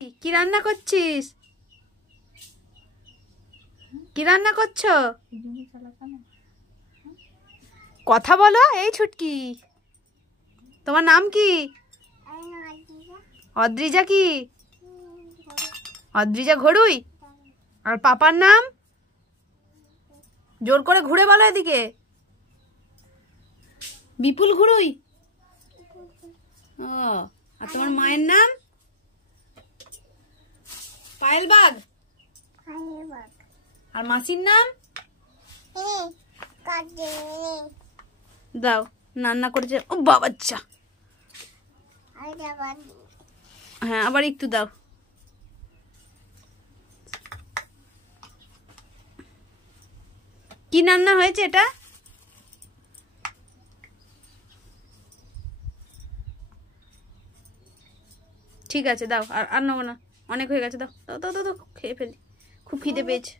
কি রান্না করছিস? কি রান্না করছো? কথা বলো। এই ছুটকি, তোমার নাম কি? অদ্রিজা। কি অদ্রিজা ঘড়ুই? আর পাপার নাম? জোর করে ঘুরে বলো এদিকে। বিপুল ঘড়ুই। ও, আর তোমার মায়ের নাম? পায়েল বাগ। আর মাসির নাম? দাও, রান্না করেছে। ও বাবাচ্চা। হ্যাঁ, আবার একটু দাও। কি রান্না হয়েছে এটা? ঠিক আছে, দাও। আর নেবো না, অনেক হয়ে গেছে। দাও দাও দাও দাও, খেয়ে ফেলি, খুব খিদে পেয়েছে।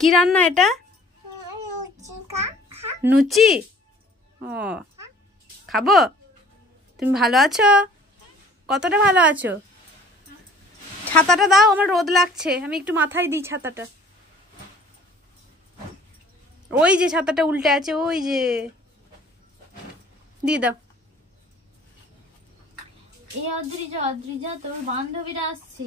কি রান্না এটা? লুচি। ও, খাবো। তুমি ভালো আছো? কতটা ভালো আছো? ছাতাটা দাও, আমার রোদ লাগছে, আমি একটু মাথায় দিই ছাতাটা। ওই যে ছাতাটা উল্টে আছে, ওই যে, দিয়ে দাও। এই অদ্রিজা, অদ্রিজা তোর বান্ধবীরা আসছে।